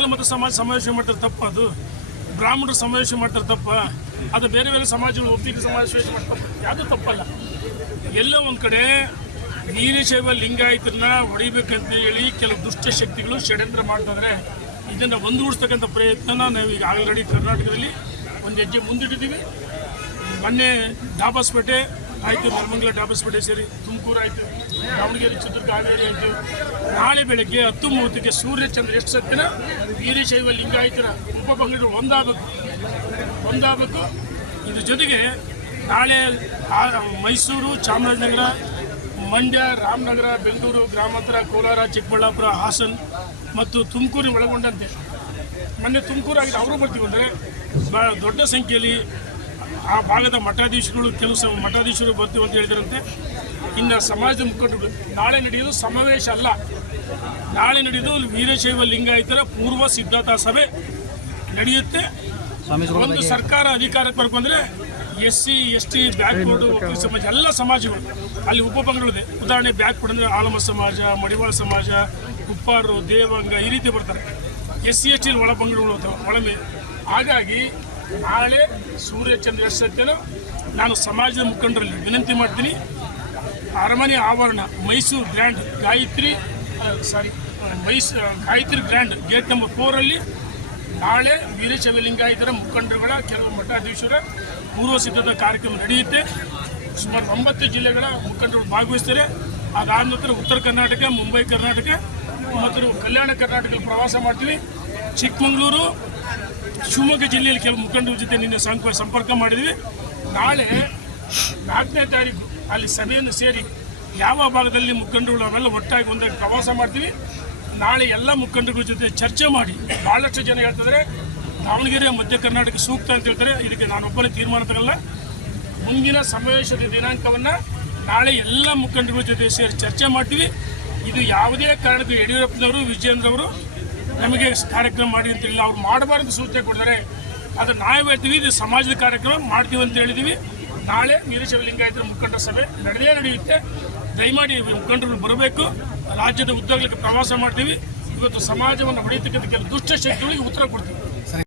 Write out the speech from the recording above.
ಹಾಲುಮತ ಸಮಾಜ ಸಮಾವೇಶ ಮಾಡ್ತಾರೆ ತಪ್ಪ ಅದು. ಬ್ರಾಹ್ಮಣರು ಸಮಾವೇಶ ಮಾಡ್ತಾರೆ ತಪ್ಪ. ಅದು ಬೇರೆ ಬೇರೆ ಸಮಾಜಗಳು ಒಪ್ಪಿಗೆ ಸಮಾವೇಶ ಮಾಡ್ತಾರೆ ಯಾವುದು ತಪ್ಪಲ್ಲ. ಎಲ್ಲೋ ಒಂದು ಕಡೆ ನೀರಿಶೈವ ಲಿಂಗಾಯತರನ್ನ ಹೊಡಿಬೇಕಂತ ಹೇಳಿ ಕೆಲವು ದುಷ್ಟ ಶಕ್ತಿಗಳು ಷಡ್ಯಂತ್ರ ಮಾಡ್ತಿದ್ರೆ ಇದನ್ನು ಒಂದುಗೂಡಿಸ್ತಕ್ಕಂಥ ಪ್ರಯತ್ನನ ನಾವು ಈಗ ಆಲ್ರೆಡಿ ಕರ್ನಾಟಕದಲ್ಲಿ ಒಂದು ಹೆಜ್ಜೆ ಮುಂದಿಟ್ಟಿದ್ದೀವಿ. ಮೊನ್ನೆ ಡಾಬಸ್ಪೇಟೆ ಆಯಿತು ನೆಲಮಂಗಲ ಡಾಬಸ್ಪೇಟೆ ಸೇರಿ ತುಮಕೂರು ಆಯಿತು, ದಾವಣಗೆರೆ ಚಿತ್ರದುರ್ಗ ಹಾವೇರಿ ಆಯಿತು. ನಾಳೆ ಬೆಳಗ್ಗೆ ಹತ್ತು ಮೂವತ್ತಕ್ಕೆ ಸೂರ್ಯಚಂದ್ರ ಎಷ್ಟು ಸತ್ತಿನ? ವೀರಶೈವ ಲಿಂಗಾಯತರ ಉಪಭಂಗಗಳು ಒಂದಾಗಬೇಕು. ಒಂದಾಗಬೇಕು. ಇದ್ರ ಜೊತೆಗೆ ನಾಳೆ ಮೈಸೂರು, ಚಾಮರಾಜನಗರ, ಮಂಡ್ಯ, ರಾಮನಗರ, ಬೆಂಗಳೂರು, ಗ್ರಾಮಾಂತರ, ಕೋಲಾರ, ಚಿಕ್ಕಬಳ್ಳಾಪುರ, ಹಾಸನ್ ಮತ್ತು ತುಮಕೂರಿನ ಒಳಗೊಂಡಂತೆ. ಮೊನ್ನೆ ತುಮಕೂರು ಆಗಿದೆ ಅವರು ಬರ್ತೀವಿ ಅಂದರೆ ಭಾಳ ದೊಡ್ಡ ಸಂಖ್ಯೆಯಲ್ಲಿ ಆ ಭಾಗದ ಮಠಾಧೀಶರುಗಳು ಕೆಲವು ಮಠಾಧೀಶರು ಬರ್ತೀವಿ ಅಂತ ಹೇಳಿದ್ರಂತೆ. ಇನ್ನು ಸಮಾಜದ ಮುಖಂಡರು ನಾಳೆ ನಡೆಯೋದು ಸಮಾವೇಶ ಅಲ್ಲ. ನಾಳೆ ನಡೆಯೋದು ವೀರಶೈವ ಲಿಂಗಾಯತರ ಪೂರ್ವ ಸಿದ್ಧತಾ ಸಭೆ ನಡೆಯುತ್ತೆ. ಒಂದು ಸರ್ಕಾರ ಅಧಿಕಾರಕ್ಕೆ ಬರ್ಕೊಂಡ್ರೆ S C S T backward ಸಮಾಜ ಎಲ್ಲ ಸಮಾಜಗಳು. ಅಲ್ಲಿ ಉಪಪಂಗಗಳಿದೆ ಉದಾಹರಣೆ ಬ್ಯಾಕ್ವರ್ಡ್ ಅಂದರೆ ಆಲಮ ಸಮಾಜ ಮಡಿವಾಳ ಸಮಾಜ ಉಪ್ಪಾರು ದೇವಾಂಗ ಈ ರೀತಿ ಬರ್ತಾರೆ. ಎಸ್ ಸಿ ಎಸ್ ಟಿ ಒಳಪಂಗಡಗಳು ಅಥವಾ ಒಳಮೆ ಹಾಗಾಗಿ ನಾಳೆ ಸೂರ್ಯಚಂದ್ರ ಎಷ್ಟು ನಾನು ಸಮಾಜದ ಮುಖಂಡರಲ್ಲಿ ವಿನಂತಿ ಮಾಡ್ತೀನಿ. ಅರಮನೆ ಆವರಣ, Mysuru grand Gayatri sorry Mysuru Gayatri grand gate number ಫೋರಲ್ಲಿ ನಾಳೆ ವೀರಶೈವ ಲಿಂಗಾಯತರ ಮುಖಂಡರುಗಳ, ಕೆಲವು ಮಠಾಧೀಶರ ಪೂರ್ವ ಸಿದ್ಧತಾ ಕಾರ್ಯಕ್ರಮ ನಡೆಯುತ್ತೆ. ಸುಮಾರು ಒಂಬತ್ತು ಜಿಲ್ಲೆಗಳ ಮುಖಂಡರು ಭಾಗವಹಿಸ್ತಾರೆ. ಅದಾದ ನಂತರ ಉತ್ತರ ಕರ್ನಾಟಕ, ಮುಂಬೈ ಕರ್ನಾಟಕ ಮತ್ತು ಕಲ್ಯಾಣ ಕರ್ನಾಟಕ ಪ್ರವಾಸ ಮಾಡ್ತೀವಿ. ಚಿಕ್ಕಮಗಳೂರು, ಶಿವಮೊಗ್ಗ ಜಿಲ್ಲೆಯಲ್ಲಿ ಕೆಲವು ಮುಖಂಡರ ಜೊತೆ ನಿನ್ನೆ ಸಂಪ ಸಂಪರ್ಕ ಮಾಡಿದ್ವಿ. ನಾಳೆ ನಾಲ್ಕನೇ ತಾರೀಕು ಅಲ್ಲಿ ಸಭೆಯನ್ನು ಸೇರಿ ಯಾವ ಭಾಗದಲ್ಲಿ ಮುಖಂಡರುಗಳು ಅವೆಲ್ಲ ಒಟ್ಟಾಗಿ ಒಂದಾಗಿ ಪ್ರವಾಸ ಮಾಡ್ತೀವಿ. ನಾಳೆ ಎಲ್ಲ ಮುಖಂಡರುಗಳ ಜೊತೆ ಚರ್ಚೆ ಮಾಡಿ ಭಾಳಷ್ಟು ಜನ ಹೇಳ್ತಿದ್ರೆ ದಾವಣಗೆರೆ, ಮಧ್ಯ ಕರ್ನಾಟಕ ಸೂಕ್ತ ಅಂತ ಹೇಳ್ತಾರೆ. ಇದಕ್ಕೆ ನಾನೊಬ್ಬನೇ ತೀರ್ಮಾನ ತಗಲ್ಲ ಮುಂದಿನ ಸಮಾವೇಶದ ದಿನಾಂಕವನ್ನು ನಾಳೆ ಎಲ್ಲ ಮುಖಂಡರುಗಳ ಜೊತೆ ಸೇರಿ ಚರ್ಚೆ ಮಾಡ್ತೀವಿ. ಇದು ಯಾವುದೇ ಕಾರಣಕ್ಕೂ ಯಡಿಯೂರಪ್ಪನವರು ವಿಜಯೇಂದ್ರ ಅವರು ನಮಗೆ ಕಾರ್ಯಕ್ರಮ ಮಾಡಿ ಅಂತ ಹೇಳಿಲ್ಲ. ಅವ್ರು ಮಾಡಬಾರ್ದು ಸೂಚನೆ ಕೊಡ್ತಾರೆ ಅದು ನಾವು ಹೇಳ್ತೀವಿ ಇದು ಸಮಾಜದ ಕಾರ್ಯಕ್ರಮ ಮಾಡ್ತೀವಿ ಅಂತ ಹೇಳಿದ್ದೀವಿ. ನಾಳೆ ನೀರಜವ ಲಿಂಗಾಯತರ ಮುಖಂಡರ ಸಭೆ ನಡೆದೇ ನಡೆಯುತ್ತೆ. ದಯಮಾಡಿ ಮುಖಂಡರು ಬರಬೇಕು. ರಾಜ್ಯದ ಉದ್ಯೋಗಕ್ಕೆ ಪ್ರವಾಸ ಮಾಡ್ತೀವಿ. ಇವತ್ತು ಸಮಾಜವನ್ನು ಹೊಡೆಯತಕ್ಕಂಥ ಕೆಲವು ದುಷ್ಟ ಶಕ್ತಿಗಳಿಗೆ ಉತ್ತರ ಕೊಡ್ತೀವಿ.